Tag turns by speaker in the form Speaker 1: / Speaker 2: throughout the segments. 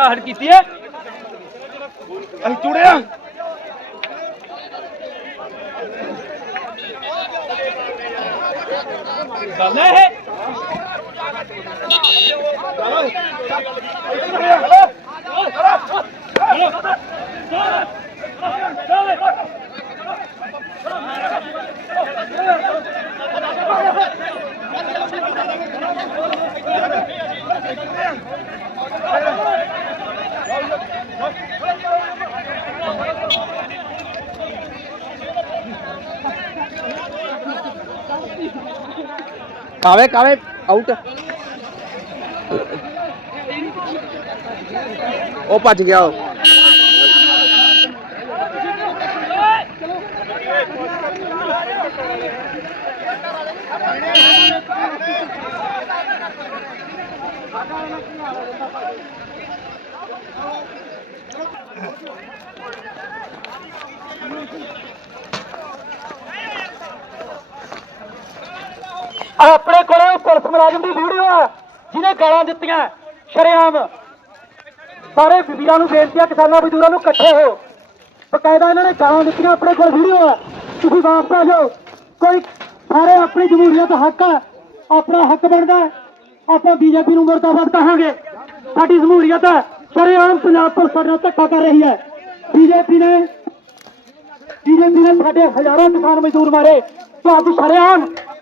Speaker 1: ਕਾਹੜ ਕੀਤੀ ਹੈ
Speaker 2: ਅਸੀਂ ਚੁੜਿਆ
Speaker 1: ਗੱਲ ਹੈ ਇਹ
Speaker 3: ਕਾਵੇ ਕਾਵੇ? ਆਊਟ ਉਹ ਭੱਜ ਗਿਆ ਉਹ।
Speaker 1: ਆਪਣੇ ਕੋਲੇ ਪੁਲਿਸ ਮੁਲਾਜ਼ਮ ਦੀ ਵੀਡੀਓ ਹੈ ਜਿਹਨੇ ਗਾਲਾਂ ਦਿੱਤੀਆਂ। ਸ਼ਰੇਆਮ। ਸਾਰੇ ਵੀਰਾਂ ਨੂੰ ਬੇਨਤੀ ਹੈ ਕਿਸਾਨਾਂ ਮਜ਼ਦੂਰਾਂ ਨੂੰ ਇਕੱਠੇ ਹੋ। ਬਕਾਇਦਾ ਇਹਨਾਂ ਨੇ ਗਾਲਾਂ ਦਿੱਤੀਆਂ, ਆਪਣੇ ਕੋਲ ਵੀਡੀਓ ਹੈ ਤੁਸੀਂ ਵਾਪਸ ਆ ਜਾਓ। ਕੋਈ ਸਾਰੇ ਆਪਣੀ ਜਮਹੂਰੀਅਤ ਹੱਕ ਹੈ ਆਪਣਾ ਹੱਕ ਬਣਦਾ ਆਪਾਂ ਬੀਜੇਪੀ ਨੂੰ ਮੁਰਦਾਬਾਦ ਕਹਾਂਗੇ। ਸਾਡੀ ਜਮਹੂਰੀਅਤ ਹੈ ਸ਼ਰੇਆਮ ਪੰਜਾਬ ਪੁਲਿਸ ਸਾਡੇ ਧੱਕਾ ਕਰ ਰਹੀ ਹੈ। ਬੀਜੇਪੀ ਨੇ ਬੀਜੇਪੀ ਨੇ ਸਾਡੇ ਹਜ਼ਾਰਾਂ ਕਿਸਾਨ ਮਜ਼ਦੂਰ ਮਾਰੇ। ਤਾਂ ਅੱਜ ਸ਼ਰੇਆਮ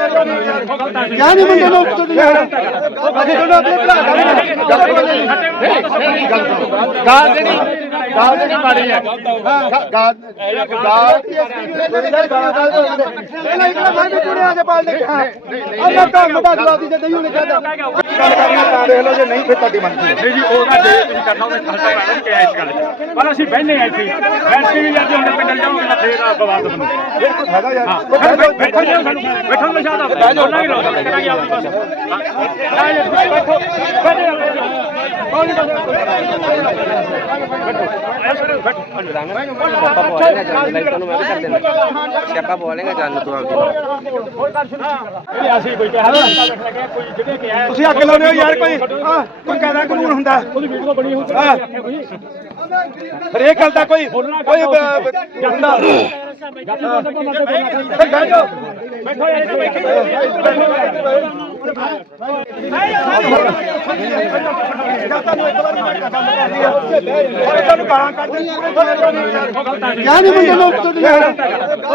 Speaker 2: ਕਿਆ ਨਹੀਂ ਮੁੰਡੇ ਨੂੰ ਤੁਸੀਂ ਅਸੀਂ ਤੁਹਾਨੂੰ ਆਪਣੇ ਭਰਾ ਗਾਲ ਦੇਣੀ ਗਾਲ ਦੇਣੀ ਮਾੜੀ ਹੈ ਗਾਲ ਗਾਲ ਪਹਿਲਾਂ ਇੱਕ ਨਾ ਮੈਂ ਵੀ ਚੁੜਿਆ ਜੇ ਪਾਲ ਦੇ ਤਾਂ ਮਦਾ ਜਵਾਬ ਦੇ ਨਹੀਂ ਹੋਣੇ ਚਾਹਦਾ। ਗੱਲ ਕਰਨਾ ਤਾਂ ਦੇਖ ਲਓ ਜੇ ਨਹੀਂ ਫਿਰ ਤੁਹਾਡੀ ਮੰਨਦੀ
Speaker 4: ਨਹੀਂ ਜੀ ਉਹ ਨਾ ਜੇ ਤੁਸੀਂ ਕਰਨਾ ਉਹਨੇ ਹਲਕਾ ਕਰਨਾ ਕਿ ਇਸ ਗੱਲ 'ਚ? ਪਰ ਅਸੀਂ ਬਹਿਨੇ ਆ ਇੱਥੇ। ਵੈਸੇ ਵੀ ਅੱਜ ਹੁਣ ਪਿੰਡ ਜਾਵਾਂਗੇ ਤਾਂ ਫੇਰ ਆ ਬਵਾਦ ਬਣੂ
Speaker 2: ਇਹ ਕੋਈ ਫਾਇਦਾ ਯਾਰ।
Speaker 4: ਹਾਂ। ਬੈਠੋ ਜੀ ਸਾਨੂੰ ਬੈਠੋ ਨਾ ਸ਼ਾਦਾ ਬੈਠੋ ਨਾ ਲੋ ਕਰਾਂਗੇ ਆਪਣੀ ਬਸ ਹਾਂ ਜੀ ਬੈਠੋ ਬੈਠੋ ਕੋਈ
Speaker 3: ਸਿਆਪਾ ਬੋਲੇਗਾ ਜਾਨ ਲੈ ਤੈਨੂੰ ਮੈਂ ਵੀ ਕਰ ਦੇਣਾ ਸਿਆਪਾ ਬੋਲੇਗਾ ਜਾਨ ਤੂੰ ਆਪਦੀ
Speaker 4: ਅਸੀਂ ਕੋਈ ਕਿਹਾ ਲੱਗੇ ਕੋਈ ਜਿਹੜੇ ਕਿਹਾ
Speaker 2: ਤੁਸੀਂ ਅੱਗ ਲਾਉਂਦੇ ਹੋ ਯਾਰ ਕੋਈ ਹਾਂ ਕੋਈ ਕਾਇਦਾ ਕਾਨੂੰਨ ਹੁੰਦਾ।
Speaker 4: ਉਹਦੀ ਵੀਡੀਓ ਬਣੀ ਹੋਈ
Speaker 2: ਹਾਂ ਫਿਰ ਗੱਲ ਦਾ ਕੋਈ ਕੋਈ ਬ- ਬ- ਹੁੰਦਾ ਫਿਰ
Speaker 4: ਬੈਠੋ।
Speaker 2: ਕਿਆ ਨਹੀਂ ਮੁੰਡੇ ਨੂੰ ਤੁਸੀਂ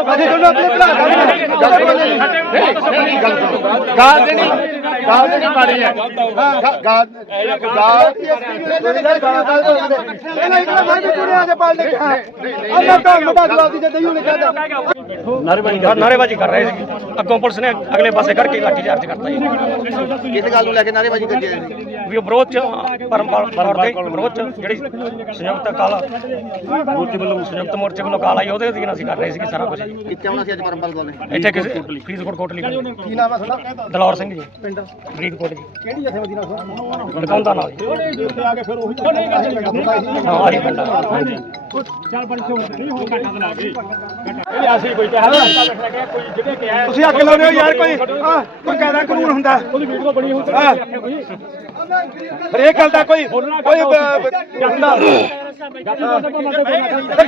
Speaker 2: ਅਸੀਂ ਤੁਹਾਨੂੰ ਆਪਣੇ ਭਰਾ ਗਾਲ ਦੇਣੀ ਗਾਲ ਦੇਣੀ ਮਾੜੀ ਹੈ ਗਾਲ ਗਾਲ ਪਹਿਲਾਂ ਇੱਕ ਨਾ ਮੈਂ ਵੀ ਚੁੜਿਆ ਜੇ ਪਾਲ ਦੇ ਅੱਲਾ ਤਾਂ ਮਦਾ ਜਵਾਬ ਦੇ ਨਹੀਂ ਹੋਣੇ ਚਾਹਦਾ
Speaker 4: ਨਾਰੇਬਾਜ਼ੀ ਕਰ ਰਹੇ ਸੀ। ਅੱਗੋਂ ਪੁਲਿਸ ਨੇ ਅਗਲੇ ਪਾਸੇ ਕਰਕੇ ਕੇ ਲਾਠੀ ਚਾਰਜ ਕਰਤਾ ਜੀ।
Speaker 2: ਗੱਲ ਨੂੰ ਲੈ ਕੇ ਨਾਰੇਬਾਜ਼ੀ ਕੀਤੀ ਹੈ
Speaker 4: ਵੀ ਉਹ ਵਿਰੋਧ ਚ ਪਰਮਪਾਲ ਦੇ ਵਿਰੋਧ ਚ ਜਿਹੜੀ ਸੰਯੁਕਤ ਕਾਲਾ ਮੋਰਚੇ ਵੱਲੋਂ ਸੰਯੁਕਤ ਮੋਰਚੇ ਵੱਲੋਂ ਕਾਲ ਆਈ ਉਹਦੇ ਅਧੀਨ ਅਸੀਂ ਕਰ ਰਹੇ ਸੀਗੇ ਸਾਰਾ ਕੁਝ
Speaker 2: ਕਿੱਥੇ ਆਉਣਾ ਸੀ ਅੱਜ ਪਰਮਪਾਲ ਕੋਲ? ਨੇ
Speaker 4: ਇੱਥੇ ਕਿਸੇ ਫਰੀਦਕੋਟ ਕੋਟਲੀ
Speaker 2: ਕੀ ਨਾਮ ਹੈ ਤੁਹਾਡਾ?
Speaker 4: ਦਲੌਰ ਸਿੰਘ ਜੀ। ਪਿੰਡ? ਫਰੀਦਕੋਟ ਜੀ।
Speaker 2: ਕਿਹੜੀ ਜਥੇਬੰਦੀ ਨਾਲ
Speaker 4: ਲਗਾਉਂਦਾ ਨਾਲ
Speaker 2: ਆ ਕੇ ਫਿਰ ਉਹੀ
Speaker 4: ਹਾਂ ਪਿੰਡ। ਹਾਂਜੀ। ਚੱਲ ਬਣ ਚੋ ਨਹੀਂ ਹੋ ਘਾਟਾ ਤਾਂ ਲੱਗ ਗਈ। ਇਹ ਅਸੀਂ ਕੋਈ ਕਿਹਾ ਲੱਗੇ ਕੋਈ ਜਿਹੜੇ ਕਿਹਾ
Speaker 2: ਤੁਸੀਂ ਅੱਗ ਲਾਉਂਦੇ ਹੋ ਯਾਰ ਕੋਈ? ਹਾਂ ਕੋਈ ਕਾਇਦਾ ਕਾਨੂੰਨ ਹੁੰਦਾ।
Speaker 4: ਉਹਦੀ ਵੀਡੀਓ ਬਣੀ ਹੋਈ
Speaker 2: ਹਾਂ ਫਿਰ ਇਹ ਗੱਲ ਦਾ ਕੋਈ ਕੋਈ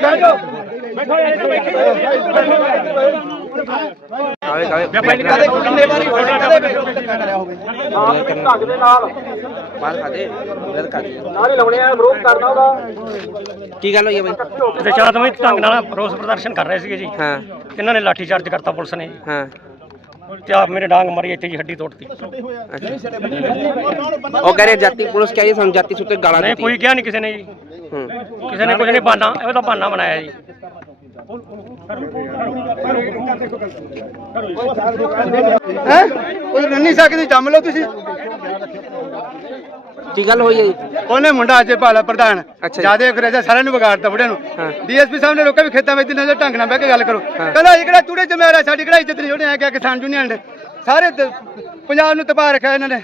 Speaker 2: ਜਾਓ
Speaker 4: ਬੈਠੋ ਇੱਥੇ ਬੈਠੇ
Speaker 3: ਕਾਵੇ ਕਾਵੇ ਬਾਲ ਖਾਦੇ ਗਲਤ ਖਾਦੇ
Speaker 1: ਨਾਲ ਹੀ ਲਾਉਣੇ ਆ ਵਿਰੋਧ ਕਰਦਾ ਉਹਦਾ
Speaker 3: ਕੀ ਗੱਲ ਹੋਈ ਹੈ ਬਈ?
Speaker 4: ਤੇ ਸ਼ਾਂਤਮਈ ਢੰਗ ਨਾਲ ਰੋਸ ਪ੍ਰਦਰਸ਼ਨ ਕਰ ਰਹੇ ਸੀਗੇ ਜੀ।
Speaker 3: ਹਾਂ।
Speaker 4: ਇਹਨਾਂ ਨੇ ਲਾਠੀ ਚਾਰਜ ਕਰਤਾ ਪੁਲਿਸ ਨੇ ਜੀ।
Speaker 3: ਹਾਂ।
Speaker 4: ਤੇ ਆ ਮੇਰੇ ਡਾਂਗ ਮਾਰੀ ਇੱਥੇ ਜੀ ਹੱਡੀ
Speaker 3: ਅੱਛਾ। ਉਹ ਕਹ ਰਹੇ ਜਾਤੀ ਪੁਲਿਸ ਕਹ ਰਹੀ ਸਾਨੂੰ ਜਾਤੀ ਸੁੱਤੇ ਗਾਲਾਂ
Speaker 4: ਨਹੀਂ
Speaker 3: ਦਿੱਤੀ
Speaker 4: ਕੋਈ ਕਿਹਾ ਨਹੀਂ ਕਿਸੇ ਨੇ ਜੀ। ਕਿਸੇ ਨੇ ਕੁਝ ਨਹੀਂ ਬਹਾਨਾ ਇਹ ਤਾਂ ਬਹਾਨਾ ਬਣਾਇਆ ਜੀ।
Speaker 2: ਹੈ? ਕੋਈ ਰੰਨੀ ਸਕਦੀ ਜੰਮ ਲਓ ਤੁਸੀਂ।
Speaker 3: ਕੀ ਗੱਲ ਹੋਈ ਹੈ ਜੀ?
Speaker 2: ਉਹਨੇ ਮੁੰਡਾ ਅਜੇ ਪਾਲਾ ਪ੍ਰਧਾਨ। ਜਿਆਦੇ ਅੰਗਰੇਜ਼ਾਂ ਸਾਰਿਆਂ ਨੂੰ ਵਿਗਾੜਤਾ ਬੁੜਿਆਂ ਨੂੰ। ਡੀਐਸਪੀ ਸਾਹਿਬ ਨੇ ਲੋਕਾਂ ਵੀ ਖੇਤਾਂ ਵਿੱਚ ਨਜ਼ਰ ਢੰਗ ਨਾਲ ਬਹਿ ਕੇ ਗੱਲ ਕਰੋ। ਕਹਿੰਦਾ ਇਹ ਕਿਹੜਾ ਤੂੜੇ ਜਮੇਰਾ ਸਾਡੀ ਕਿਹੜਾ ਇੱਜ਼ਤ ਨਹੀਂ ਉਹਨੇ ਆ ਕਿਹਾ ਕਿਸਾਨ ਯੂਨੀਅਨ ਦੇ ਸਾਰੇ ਪੰਜਾਬ ਨੂੰ ਤਬਾਹ ਰੱਖਿਆ ਇਹਨਾਂ ਨੇ।